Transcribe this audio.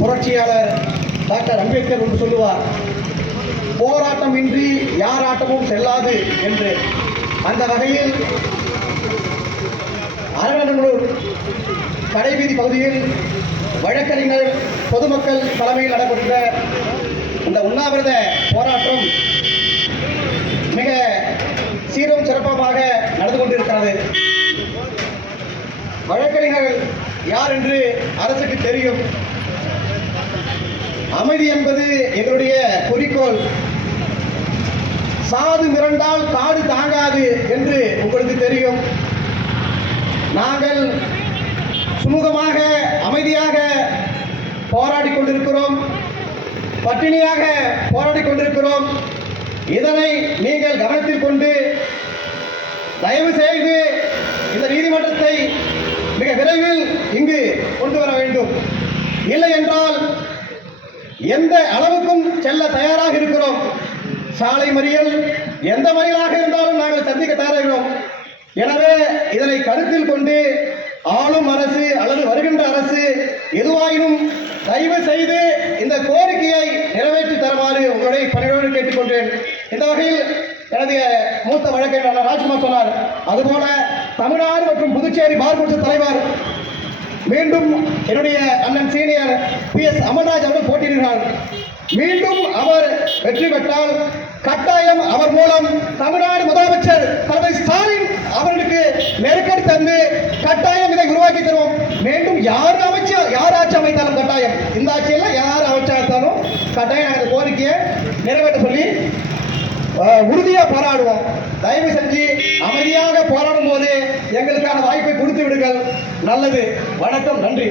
புரட்சியாளர் டாக்டர் அம்பேத்கர் ஒன்று சொல்லுவார், போராட்டம் இன்றி யார் ஆட்டமும் செல்லாது என்று. அந்த வகையில் அரங்கநல்லூர் கடைவீதி பகுதியில் வழக்கறிஞர் பொதுமக்கள் தலைமையில் நடைபெற்ற இந்த உண்ணாவிரத போராட்டம் மிக சீரும் சிறப்பமாக நடந்து கொண்டிருக்கிறது. வழக்கறிஞர்கள் யார் என்று அரசுக்கு தெரியும். அமைதி என்பது எங்களுடைய குறிக்கோள். சாது மிரண்டால் காடு தாங்காது என்று உங்களுக்கு தெரியும். நாங்கள் சுமூகமாக அமைதியாக போராடி கொண்டிருக்கிறோம், பட்டினியாக போராடி கொண்டிருக்கிறோம். இதனை நீங்கள் கவனத்தில் கொண்டு தயவு செய்து இந்த நீதிமன்றத்தை மிக விரைவில் இங்கு கொண்டு வர வேண்டும். இல்லை என்றால் எந்த அளவுக்கும் செல்ல தயாராக இருக்கிறோம். சாலை மறியல் எந்த மறியலாக இருந்தாலும் நாங்கள் சந்திக்க தயாராகிறோம். எனவே இதனை கருத்தில் கொண்டு ஆளும் அரசு அல்லது வருகின்ற அரசு எதுவாயினும் தயவு செய்து இந்த கோரிக்கையை நிறைவேற்றி தருமாறு உங்களுடைய பணியோடு கேட்டுக்கொண்டேன். இந்த வகையில் எனது மூத்த வழக்கறிஞர் ராஜ்குமார் சொன்னார், அதுபோல தமிழ்நாடு மற்றும் புதுச்சேரி பார் கவுன்சில் தலைவர் மீண்டும் என்னுடைய அண்ணன் சீனியர் PS அமர்ராஜ் அவர்கள் போட்டியிடுகிறார். மீண்டும் அவர் வெற்றி பெற்றால் கட்டாயம் அவர் மூலம் தமிழ்நாடு முதலமைச்சர் தளபதி ஸ்டாலின் அவர்களுக்கு நெருக்கடி தந்து கட்டாயம் இதை உருவாக்கி தருவோம். மீண்டும் யார் ஆட்சி அமைத்தாலும் கட்டாயம், இந்த ஆட்சியில் யார் அமைச்சாலும் கட்டாயம் நாங்கள் கோரிக்கையை நிறைவேற்ற சொல்லி உறுதியாக போராடுவோம். தயவு செஞ்சு அமைதியாக போராடும் போது எங்களுக்கான வாய்ப்பை கொடுத்து விடுங்கள். நல்லது. வணக்கம். நன்றி.